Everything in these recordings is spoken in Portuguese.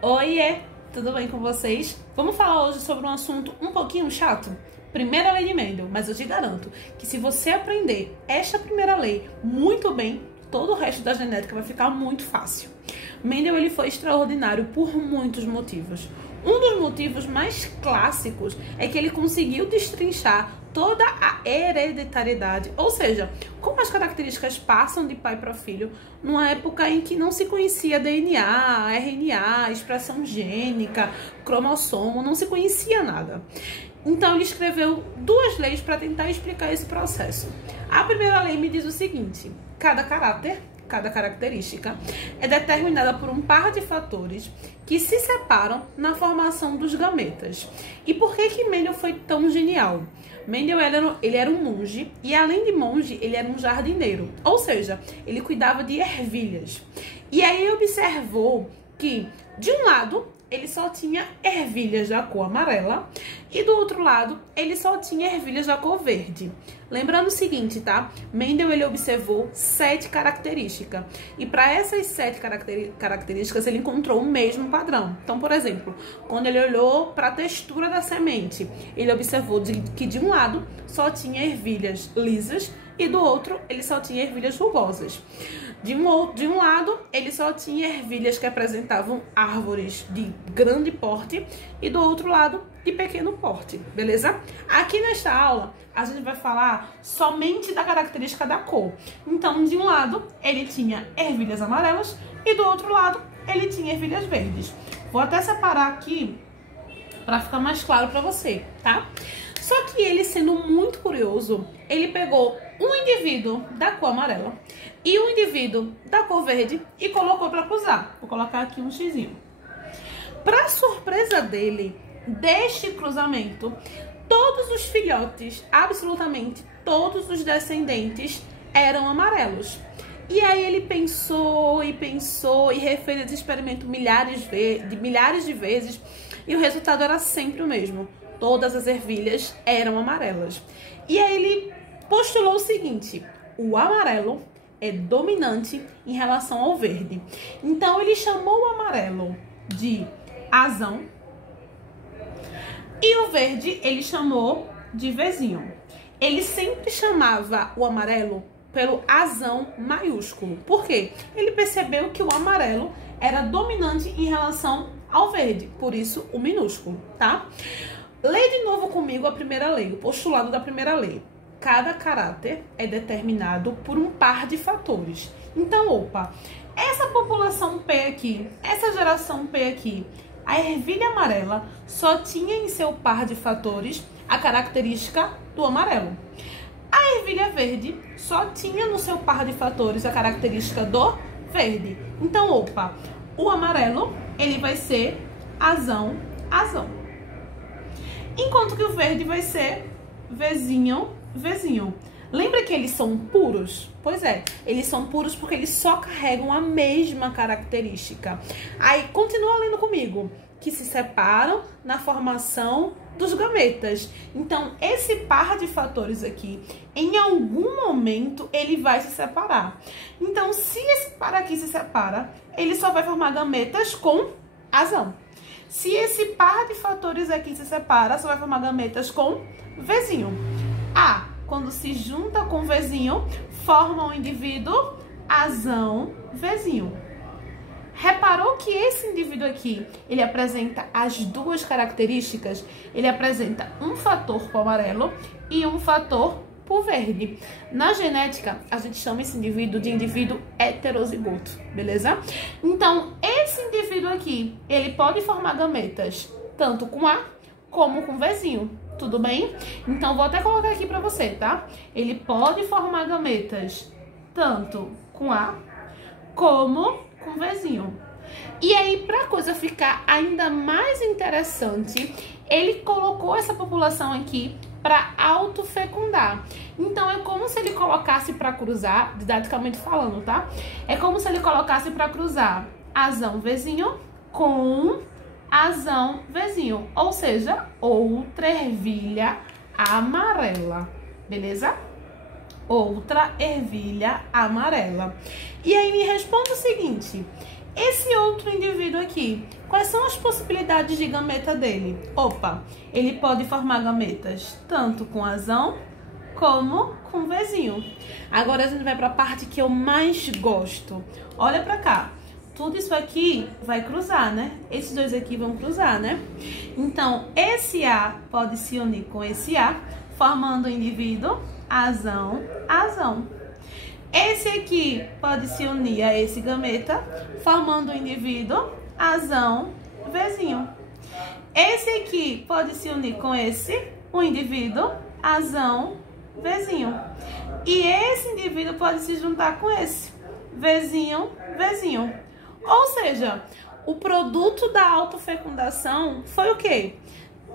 Oiê, tudo bem com vocês? Vamos falar hoje sobre um assunto um pouquinho chato? Primeira lei de Mendel, mas eu te garanto que se você aprender esta primeira lei muito bem, todo o resto da genética vai ficar muito fácil. Mendel ele foi extraordinário por muitos motivos. Um dos motivos mais clássicos é que ele conseguiu destrinchar toda a hereditariedade, ou seja, como as características passam de pai para filho, numa época em que não se conhecia DNA, RNA, expressão gênica, cromossomo, não se conhecia nada. Então ele escreveu duas leis para tentar explicar esse processo. A primeira lei me diz o seguinte: cada característica é determinada por um par de fatores que se separam na formação dos gametas. E por que Mendel foi tão genial? Mendel ele era um monge e, além de monge, ele era um jardineiro. Ou seja, ele cuidava de ervilhas. E aí observou que, de um lado, ele só tinha ervilhas da cor amarela e do outro lado ele só tinha ervilhas da cor verde. Lembrando o seguinte, tá? Mendel ele observou 7 características e para essas 7 características ele encontrou o mesmo padrão. Então, por exemplo, quando ele olhou para a textura da semente, ele observou que de um lado só tinha ervilhas lisas e do outro ele só tinha ervilhas rugosas. De um lado, ele só tinha ervilhas que apresentavam árvores de grande porte e do outro lado, de pequeno porte, beleza? Aqui nesta aula, a gente vai falar somente da característica da cor. Então, de um lado, ele tinha ervilhas amarelas e do outro lado, ele tinha ervilhas verdes. Vou até separar aqui para ficar mais claro para você, tá? Só que ele, sendo muito curioso, ele pegou um indivíduo da cor amarela e um indivíduo da cor verde e colocou para cruzar. Vou colocar aqui um xizinho. Para surpresa dele, deste cruzamento, todos os filhotes, absolutamente todos os descendentes, eram amarelos. E aí ele pensou e refez esse experimento milhares de vezes e o resultado era sempre o mesmo. Todas as ervilhas eram amarelas. E aí ele postulou o seguinte: o amarelo é dominante em relação ao verde. Então ele chamou o amarelo de azão e o verde ele chamou de vezinho. Ele sempre chamava o amarelo pelo azão maiúsculo. Por quê? Ele percebeu que o amarelo era dominante em relação ao verde, por isso o minúsculo, tá? Lê de novo comigo a primeira lei, o postulado da primeira lei. Cada caráter é determinado por um par de fatores. Então, opa, essa população P aqui, essa geração P aqui, a ervilha amarela só tinha em seu par de fatores a característica do amarelo. A ervilha verde só tinha no seu par de fatores a característica do verde. Então, opa, o amarelo, ele vai ser azão. Enquanto que o verde vai ser vezinho. Lembra que eles são puros? Pois é, eles são puros porque eles só carregam a mesma característica. Aí, continua lendo comigo. Que se separam na formação dos gametas. Então, esse par de fatores aqui, em algum momento, ele vai se separar. Então, se esse par aqui se separa, ele só vai formar gametas com azão. Se esse par de fatores aqui se separa, só vai formar gametas com vezinho. A, quando se junta com vezinho, forma um indivíduo azão, vezinho. Reparou que esse indivíduo aqui, ele apresenta as duas características? Ele apresenta um fator para o amarelo e um fator para o verde. Na genética, a gente chama esse indivíduo de indivíduo heterozigoto, beleza? Então, esse indivíduo aqui, ele pode formar gametas tanto com A como com Vzinho, tudo bem? Então, vou até colocar aqui para você, tá? Ele pode formar gametas tanto com A como com Vzinho. E aí, para a coisa ficar ainda mais interessante, ele colocou essa população aqui para autofecundar. Então, é como se ele colocasse para cruzar, didaticamente falando, tá? É como se ele colocasse para cruzar azão Vzinho com azão Vzinho, ou seja, outra ervilha amarela, beleza? Outra ervilha amarela. E aí me responda o seguinte: esse outro indivíduo aqui, quais são as possibilidades de gameta dele? Opa, ele pode formar gametas tanto com azão como com Vzinho. Agora a gente vai para a parte que eu mais gosto. Olha para cá. Tudo isso aqui vai cruzar, né? Esses dois aqui vão cruzar, né? Então, esse A pode se unir com esse A, formando o indivíduo azão, azão. Esse aqui pode se unir a esse gameta, formando o indivíduo azão, Vzinho. Esse aqui pode se unir com esse, o indivíduo azão, Vzinho. E esse indivíduo pode se juntar com esse, Vzinho, Vzinho. Ou seja, o produto da autofecundação foi o quê?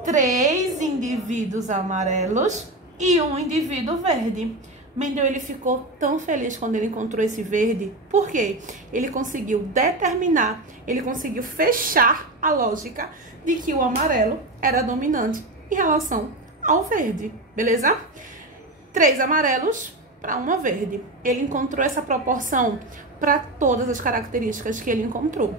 3 indivíduos amarelos e um indivíduo verde. Mendel, ele ficou tão feliz quando ele encontrou esse verde. Por quê? Ele conseguiu determinar, ele conseguiu fechar a lógica de que o amarelo era dominante em relação ao verde, beleza? 3 amarelos para uma verde. Ele encontrou essa proporção para todas as características que ele encontrou.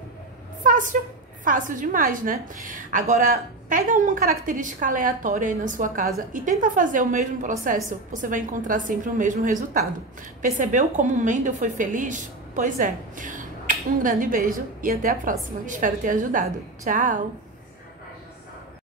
Fácil, fácil demais, né? Agora, pega uma característica aleatória aí na sua casa e tenta fazer o mesmo processo, você vai encontrar sempre o mesmo resultado. Percebeu como o Mendel foi feliz? Pois é. Um grande beijo e até a próxima. Espero ter ajudado. Tchau!